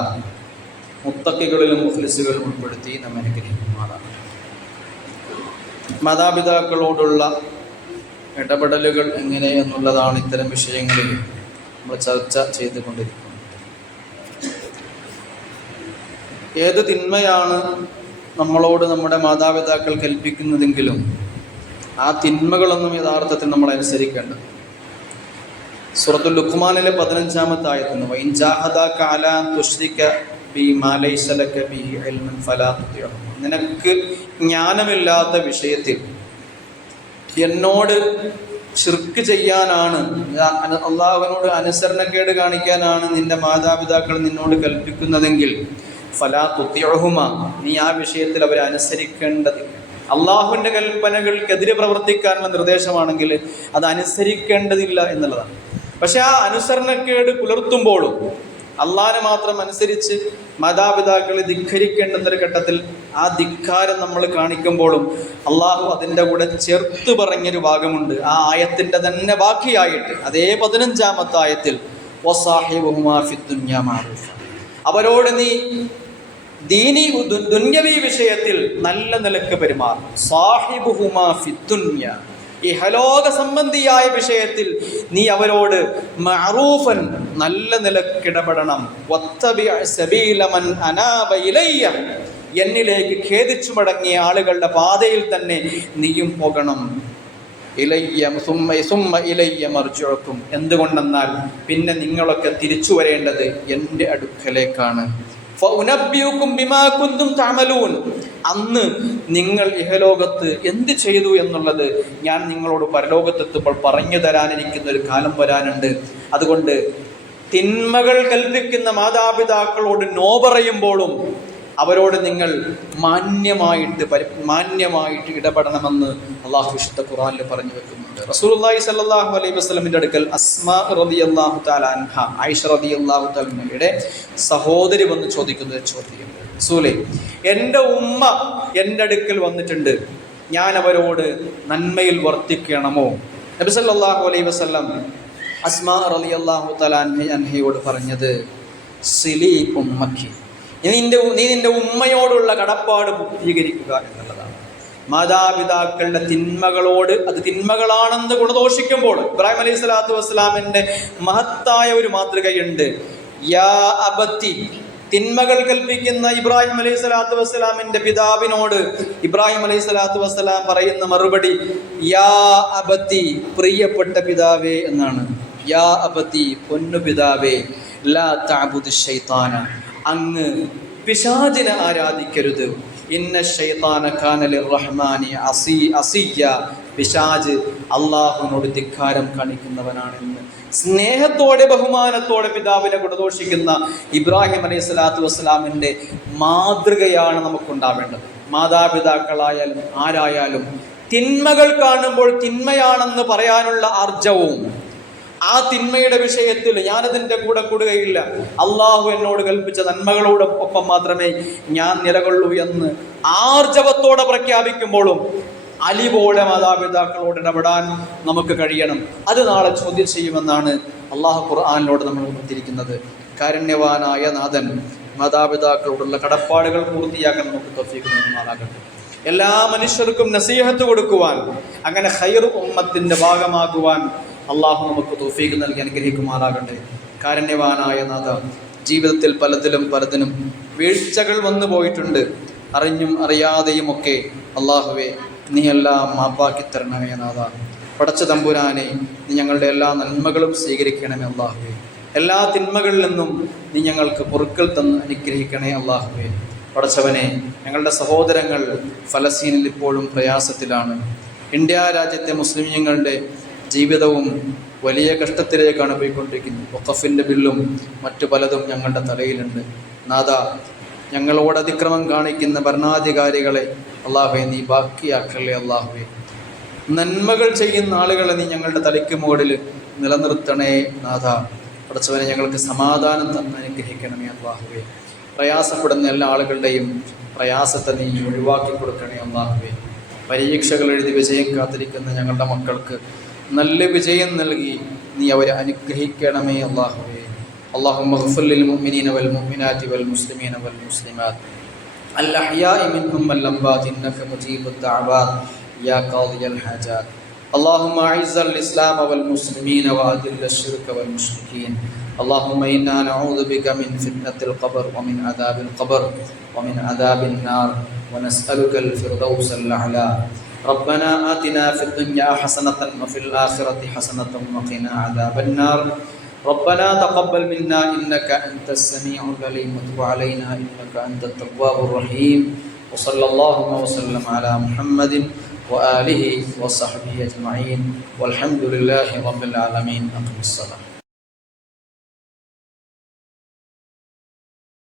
മുത്തഖികളിലും മുഖ്ലിസുകളിലും ഉൾപ്പെടുത്തി നമ്മെ അനുഗ്രഹിക്കുമാറാണ്. മാതാപിതാക്കളോടുള്ള ഇടപെടലുകൾ എങ്ങനെ എന്നുള്ളതാണ് ഇത്തരം വിഷയങ്ങളിൽ നമ്മൾ ചർച്ച ചെയ്തുകൊണ്ടിരിക്കുന്നത്. ഏത് തിന്മയാണ് നമ്മളോട് നമ്മുടെ മാതാപിതാക്കൾ കൽപ്പിക്കുന്നതെങ്കിലും ആ തിന്മകളൊന്നും യഥാർത്ഥത്തിൽ നമ്മൾ അനുസരിക്കേണ്ടത്. സൂറത്തുൽ ലുഖ്മാനിലെ 15-ാമത്തെ ആയത്തിന് വൈൻ ജാഹദാക അലാ തുശ്രിക ബി മാ ലൈസ ലക ബിഹി ഇൽമുൻ ഫലാ തുതിഉഹുമാ, നിനക്ക് ജ്ഞാനമില്ലാത്ത വിഷയത്തിൽ എന്നോട് ശിർക്ക് ചെയ്യാനാണ്, അള്ളാഹുവിനോട് അനുസരണക്കേട് കാണിക്കാനാണ് നിന്റെ മാതാപിതാക്കൾ നിന്നോട് കൽപ്പിക്കുന്നതെങ്കിൽ ഫലാ തുതിഉഹുമാ, നീ ആ വിഷയത്തിൽ അവരെ അനുസരിക്കേണ്ടതില്ല. അള്ളാഹുവിൻ്റെ കൽപ്പനകൾക്കെതിരെ പ്രവർത്തിക്കാനുള്ള നിർദ്ദേശമാണെങ്കിൽ അത് അനുസരിക്കേണ്ടതില്ല എന്നുള്ളതാണ്. പക്ഷെ ആ അനുസരണക്കേട് പുലർത്തുമ്പോഴും അള്ളാഹിനെ മാത്രം അനുസരിച്ച് മാതാപിതാക്കളെ ധിക്കരിക്കേണ്ടുന്നൊരു ഘട്ടത്തിൽ ആ ധിക്കാരം നമ്മൾ കാണിക്കുമ്പോഴും അള്ളാഹു അതിൻ്റെ കൂടെ ചേർത്ത് പറഞ്ഞൊരു ഭാഗമുണ്ട്. ആ ആയത്തിൻ്റെ തന്നെ ബാക്കിയായിട്ട് അതേ 15-ാമത്തെ ആയത്തിൽ വസാഹിബുഹുമാ ഫിദ്ദുന്യാ മഅറൂഫ, അവരോട് നീ ദുന്യവി വിഷയത്തിൽ നല്ല നിലക്ക് പെരുമാറും. സാഹിബുഹുമാ ഫിദ്ദുന്യാ, ഇഹലോക സംബന്ധിയായ വിഷയത്തിൽ നീ അവരോട് മഅറൂഫൻ നല്ല നിലക്കിടപെടണം. വത്തബി സബീല മൻ അനാബ ഇലയ്യ, എന്നിലേക്ക് ഖേദിച്ചു മടങ്ങിയ ആളുകളുടെ പാതയിൽ തന്നെ നീയും പോകണം. ഇലയ്യ സുമ്മ ഇലയ്യ മർജിഉക്കും, എന്തുകൊണ്ടെന്നാൽ പിന്നെ നിങ്ങളൊക്കെ തിരിച്ചു വരേണ്ടത് എൻ്റെ അടുക്കലേക്കാണ്. ഫഉനബ്ബിഉക്കും ബിമാ കുന്തും തഅമലൂൻ, അന്ന് നിങ്ങൾ ഇഹലോകത്ത് എന്ത് ചെയ്തു എന്നുള്ളത് ഞാൻ നിങ്ങളോട് പരലോകത്തെത്തുമ്പോൾ പറഞ്ഞു തരാനിരിക്കുന്ന ഒരു കാലം വരാനുണ്ട്. അതുകൊണ്ട് തിന്മകൾ കൽപ്പിക്കുന്ന മാതാപിതാക്കളോട് നോ പറയുമ്പോഴും അവരോട് നിങ്ങൾ മാന്യമായിട്ട് ഇടപെടണമെന്ന് അള്ളാഹു വിശുദ്ധ ഖുർആനിൽ പറഞ്ഞു വെക്കുന്നുണ്ട്. റസൂലുള്ളാഹി സ്വല്ലല്ലാഹു അലൈഹി വസല്ലമിന്റെ അടുക്കൽ അസ്മാ റളിയല്ലാഹു തആല അൻഹ, ആയിഷ റളിയല്ലാഹു തആല അൻഹയുടെ സഹോദരി വന്ന് ചോദിക്കുന്ന ചോദ്യം, റസൂലേ, എൻ്റെ ഉമ്മ എൻ്റെ അടുക്കൽ വന്നിട്ടുണ്ട്, ഞാൻ അവരോട് നന്മയിൽ വർത്തിക്കണമോ? നബി സല്ലല്ലാഹു അലൈഹി വസല്ലം അസ്മാ റളിയല്ലാഹു തആല അൻഹയോട് പറഞ്ഞത്, സിലി ഉമ്മക്കി, നീ നിന്റെ ഉമ്മയോടുള്ള കടപ്പാട് പൂർത്തീകരിക്കുക എന്നുള്ളതാണ്. മാതാപിതാക്കളുടെ തിന്മകളോട്, അത് തിന്മകളാണെന്ന് ഗുണദോഷിക്കുമ്പോൾ ഇബ്രാഹിം അലൈഹി സ്വലാത്തു വസ്സലാമിന്റെ മഹത്തായ ഒരു മാതൃകയുണ്ട്. യാ അബത്തി, തിന്മകൾ കൽപ്പിക്കുന്ന ഇബ്രാഹിം അലൈഹി സ്വലാത്തു വസ്സലാമിന്റെ പിതാവിനോട് ഇബ്രാഹിം അലൈഹി സ്വലാത്തു വസ്സലാം പറയുന്ന മറുപടി യാ അബത്തി, പ്രിയപ്പെട്ട പിതാവേ എന്നാണ്. യാ അബത്തി, പൊന്നു പിതാവേ, ലാ തഅബുദ് ശൈത്താന, അങ്ങ് പിശാചിനെ ആരാധിക്കരുത്. ഇന്ന ശൈത്താന കാന ലിർറഹ്മാനി അസിയ്യ, പിശാച് അള്ളാഹുവിനോട് ധിക്കാരം കാണിക്കുന്നവനാണെന്ന് സ്നേഹത്തോടെ ബഹുമാനത്തോടെ പിതാവിനെ ഗുണദോഷിക്കുന്ന ഇബ്രാഹിം അലൈഹി സ്വലാത്തു വസ്സലാമിൻ്റെ മാതൃകയാണ് നമുക്കുണ്ടാവേണ്ടത്. മാതാപിതാക്കളായാലും ആരായാലും തിന്മകൾ കാണുമ്പോൾ തിന്മയാണെന്ന് പറയാനുള്ള ആർജവും, ആ തിന്മയുടെ വിഷയത്തിൽ ഞാനതിൻ്റെ കൂടെ കൂടുകയില്ല, അള്ളാഹു എന്നോട് കൽപ്പിച്ച നന്മകളോട് ഒപ്പം മാത്രമേ ഞാൻ നിലകൊള്ളൂ എന്ന് ആർജവത്തോടെ പ്രഖ്യാപിക്കുമ്പോഴും അലിവോടെ മാതാപിതാക്കളോട് ഇടപെടാൻ നമുക്ക് കഴിയണം. അത് നാളെ ചോദ്യം ചെയ്യുമെന്നാണ് അള്ളാഹു ഖുർആനിലൂടെ നമ്മൾ ഉണർത്തിയിരിക്കുന്നത്. കാരുണ്യവാനായ നാഥൻ മാതാപിതാക്കളോടുള്ള കടപ്പാടുകൾ പൂർത്തിയാക്കാൻ നമുക്ക് തൗഫീഖ് നൽകുമാറാകട്ടെ. എല്ലാ മനുഷ്യർക്കും നസീഹത്ത് കൊടുക്കുവാൻ, അങ്ങനെ ഖൈർ ഉമ്മത്തിൻ്റെ ഭാഗമാകുവാൻ അള്ളാഹു നമുക്ക് തൗഫീഖ് നൽകി അനുഗ്രഹിക്കുമാറാകട്ടെ. കാരുണ്യവാനായ നാഥ, ജീവിതത്തിൽ പലതിനും വീഴ്ചകൾ വന്നു പോയിട്ടുണ്ട്, അറിഞ്ഞും അറിയാതെയുമൊക്കെ. അള്ളാഹുവേ, നീ എല്ലാം മാപ്പാക്കി തരണമേ നാഥ. പടച്ച തമ്പുരാനെ, നീ ഞങ്ങളുടെ എല്ലാ നന്മകളും സ്വീകരിക്കണമേ അള്ളാഹുവേ. എല്ലാ തിന്മകളിൽ നിന്നും നീ ഞങ്ങൾക്ക് പൊറുക്കൽ തന്ന് അനുഗ്രഹിക്കണേ അള്ളാഹുവേ. പടച്ചവനെ, ഞങ്ങളുടെ സഹോദരങ്ങൾ ഫലസ്തീനിൽ ഇപ്പോഴും പ്രയാസത്തിലാണ്. ഇന്ത്യ രാജ്യത്തെ മുസ്ലിമീങ്ങളുടെ ജീവിതവും വലിയ കഷ്ടത്തിലേക്കാണ് പോയിക്കൊണ്ടിരിക്കുന്നത്. വഖഫിൻ്റെ ബില്ലും മറ്റു പലതും ഞങ്ങളുടെ തലയിലുണ്ട്. നാഥ, ഞങ്ങളോട് അതിക്രമം കാണിക്കുന്ന ഭരണാധികാരികളെ അള്ളാഹുവേ നീ ബാക്കിയാക്കല്ലേ അള്ളാഹുവേ. നന്മകൾ ചെയ്യുന്ന ആളുകളെ നീ ഞങ്ങളുടെ തലയ്ക്ക് മുകളിൽ നിലനിർത്തണേ നാഥ. പടച്ചവനെ, ഞങ്ങൾക്ക് സമാധാനം തന്ന് അനുഗ്രഹിക്കണമേ അള്ളാഹുവേ. പ്രയാസപ്പെടുന്ന എല്ലാ ആളുകളുടെയും പ്രയാസത്തെ നീ ഒഴിവാക്കി കൊടുക്കണേ അള്ളാഹുവേ. പരീക്ഷകൾ എഴുതി വിജയം കാത്തിരിക്കുന്ന ഞങ്ങളുടെ മക്കൾക്ക് നല്ല വിജയം നൽകി നീ അവരെ അനുഗ്രഹിക്കണമേ അള്ളാഹുവേ. അല്ലാഹുമ്മ ഗ്ഫിർ ലിൽ മുഅ്മിനീന വൽ മുഅ്മിനാതി വൽ മുസ്ലിമീന വൽ മുസ്ലിമാത് അൽ അഹ്യാഇ മിൻഹും വൽ അംവാത് ഇന്നക മുജീബുദ് ദഅവാത് യാ ഖാദിയൽ ഹാജാത്. اللهم أعز الإسلام والمسلمين وأذل الشرك والمشركين. اللهم إنا نعوذ بك من فتنة القبر ومن عذاب القبر ومن عذاب النار ونسألك الفردوس الأعلى. ربنا آتنا في الدنيا حسنة وفي الآخرة حسنة وقنا عذاب النار. ربنا تقبل منا إنك أنت السميع العليم وتب علينا إنك أنت التواب الرحيم. وصلى الله وسلم على محمد وآله وصحبه أجمعين والحمد لله رب العالمين. أقم الصلاة.